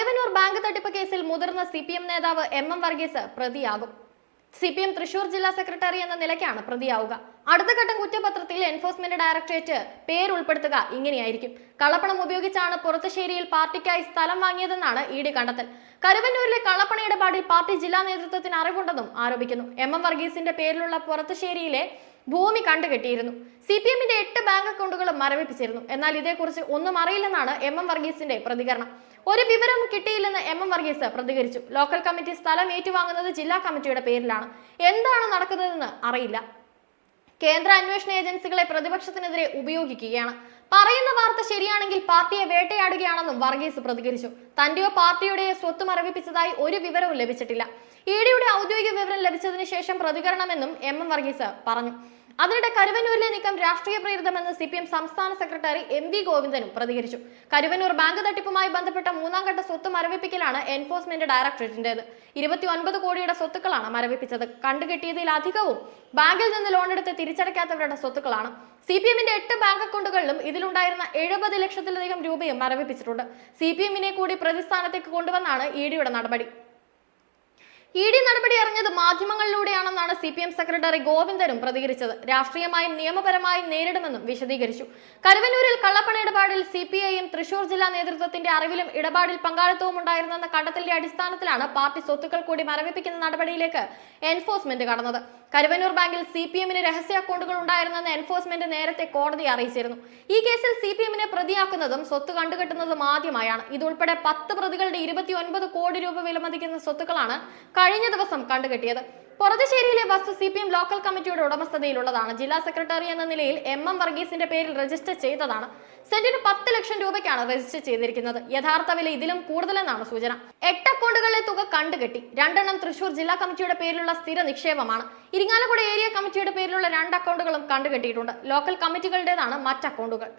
Karuvannur bank തട്ടിപ്പ് കേസിൽ മുതിർന്ന സി പി എം നേതാവ് എം എം വർഗീസ് പ്രതിയാകും. സി പി എം തൃശൂർ ജില്ലാ സെക്രട്ടറി എന്ന നിലയ്ക്കാണ് പ്രതിയാവുക. അടുത്ത ഘട്ടം കുറ്റപത്രത്തിൽ എൻഫോഴ്സ്മെന്റ് ഡയറക്ടറേറ്റ് പേര് ഉൾപ്പെടുത്തുക ഇങ്ങനെയായിരിക്കും. കള്ളപ്പണം ഉപയോഗിച്ചാണ് പുറത്തുശ്ശേരിയിൽ പാർട്ടിക്കായി സ്ഥലം വാങ്ങിയതെന്നാണ് ഇ ഡി കണ്ടെത്തൽ. കരുവന്നൂരിലെ കള്ളപ്പണ ഇടപാടിൽ പാർട്ടി ജില്ലാ നേതൃത്വത്തിന് അറിവുണ്ടെന്നും ആരോപിക്കുന്നു. എം എം വർഗീസിന്റെ പേരിലുള്ള പുറത്തുശ്ശേരിയിലെ ഭൂമി കണ്ടുകെട്ടിയിരുന്നു. സി പി എമ്മിന്റെ എട്ട് ബാങ്ക് അക്കൗണ്ടുകൾ മരവിപ്പിച്ചിരുന്നു. എന്നാൽ ഇതേക്കുറിച്ച് ഒന്നും അറിയില്ലെന്നാണ് എം എം വർഗീസിന്റെ പ്രതികരണം. ഒരു വിവരം കിട്ടിയില്ലെന്ന് എം എം വർഗീസ് പ്രതികരിച്ചു. ലോക്കൽ കമ്മിറ്റി സ്ഥലം ഏറ്റുവാങ്ങുന്നത് ജില്ലാ കമ്മിറ്റിയുടെ പേരിലാണ്. എന്താണ് നടക്കുന്നതെന്ന് അറിയില്ല. കേന്ദ്ര അന്വേഷണ ഏജൻസികളെ പ്രതിപക്ഷത്തിനെതിരെ ഉപയോഗിക്കുകയാണ്. പറയുന്ന വാർത്ത ശരിയാണെങ്കിൽ പാർട്ടിയെ വേട്ടയാടുകയാണെന്നും വർഗീസ് പ്രതികരിച്ചു. തന്റെയോ പാർട്ടിയുടെയോ സ്വത്ത് മരവിപ്പിച്ചതായി ഒരു വിവരവും ലഭിച്ചിട്ടില്ല. ഇ ഡിയുടെ ഔദ്യോഗിക വിവരം ലഭിച്ചതിന് ശേഷം പ്രതികരണമെന്നും എം എം വർഗീസ് പറഞ്ഞു. അതിനിടെ കരുവന്നൂരിലെ നീക്കം രാഷ്ട്രീയ പ്രേരിതമെന്ന് സി പി എം സംസ്ഥാന സെക്രട്ടറി എം വി ഗോവിന്ദനും പ്രതികരിച്ചു. കരുവന്നൂർ ബാങ്ക് തട്ടിപ്പുമായി ബന്ധപ്പെട്ട മൂന്നാം ഘട്ട സ്വത്ത് മരവിപ്പിക്കലാണ് എൻഫോഴ്സ്മെന്റ് ഡയറക്ടറേറ്റിന്റേത്. ഇരുപത്തി ഒൻപത് കോടിയുടെ സ്വത്തുക്കളാണ് മരവിപ്പിച്ചത്. കണ്ടുകെട്ടിയതിലധികവും ബാങ്കിൽ നിന്ന് ലോൺ എടുത്ത് തിരിച്ചടയ്ക്കാത്തവരുടെ സ്വത്തുക്കളാണ്. സി പി എമ്മിന്റെ എട്ട് ബാങ്ക് അക്കൗണ്ടുകളിലും ഇതിലുണ്ടായിരുന്ന എഴുപത് ലക്ഷത്തിലധികം രൂപയും മരവിപ്പിച്ചിട്ടുണ്ട്. സി പി എമ്മിനെ കൂടി പ്രതിസ്ഥാനത്തേക്ക് കൊണ്ടുവന്നാണ് ഇ ഡിയുടെ നടപടി. ഇ ഡി നടപടി അറിഞ്ഞത് മാധ്യമങ്ങളിലൂടെയാണെന്നാണ് സി പി എം സെക്രട്ടറി ഗോവിന്ദനും പ്രതികരിച്ചത്. രാഷ്ട്രീയമായും നിയമപരമായും നേരിടുമെന്നും വിശദീകരിച്ചു. കരുവന്നൂരിൽ കള്ളപ്പണ ഇടപാടിൽ സി പി ഐയും തൃശൂർ ജില്ലാ നേതൃത്വത്തിന്റെ അറിവിലും ഇടപാടിൽ പങ്കാളിത്തവും ഉണ്ടായിരുന്നെന്ന കണ്ടെത്തലിന്റെ അടിസ്ഥാനത്തിലാണ് പാർട്ടി സ്വത്തുക്കൾ കൂടി മരവിപ്പിക്കുന്ന നടപടിയിലേക്ക് എൻഫോഴ്സ്മെന്റ് കടന്നത്. കരുവന്നൂർ ബാങ്കിൽ സി പി എമ്മിന് രഹസ്യ അക്കൗണ്ടുകൾ ഉണ്ടായിരുന്നെന്ന് എൻഫോഴ്സ്മെന്റ് നേരത്തെ കോടതി അറിയിച്ചിരുന്നു. ഈ കേസിൽ സി പി എമ്മിനെ പ്രതിയാക്കുന്നതും സ്വത്ത് കണ്ടുകെട്ടുന്നതും ആദ്യമായാണ്. ഇതുൾപ്പെടെ പത്ത് പ്രതികളുടെ ഇരുപത്തി ഒൻപത് കോടി രൂപ വിലമതിക്കുന്ന സ്വത്തുക്കളാണ് കഴിഞ്ഞ ദിവസം കണ്ടുകെട്ടിയത്. പൊറതുശ്ശേരിയിലെ വസ്തു സി പി എം ലോക്കൽ കമ്മിറ്റിയുടെ ഉടമസ്ഥതയിലുള്ളതാണ്. ജില്ലാ സെക്രട്ടറി എന്ന നിലയിൽ എം എം വർഗീസിന്റെ പേരിൽ രജിസ്റ്റർ ചെയ്തതാണ്. സെന്റിന് പത്ത് ലക്ഷം രൂപയ്ക്കാണ് രജിസ്റ്റർ ചെയ്തിരിക്കുന്നത്. യഥാർത്ഥ വില ഇതിലും കൂടുതലെന്നാണ് സൂചന. എട്ട് അക്കൗണ്ടുകളിലെ തുക കണ്ടുകെട്ടി. രണ്ടെണ്ണം തൃശൂർ ജില്ലാ കമ്മിറ്റിയുടെ പേരിലുള്ള സ്ഥിര നിക്ഷേപമാണ്. ഇരിങ്ങാലക്കുട ഏരിയ കമ്മിറ്റിയുടെ പേരിലുള്ള രണ്ട് അക്കൗണ്ടുകളും കണ്ടുകെട്ടിയിട്ടുണ്ട്. ലോക്കൽ കമ്മിറ്റികളുടേതാണ് മറ്റ് അക്കൗണ്ടുകൾ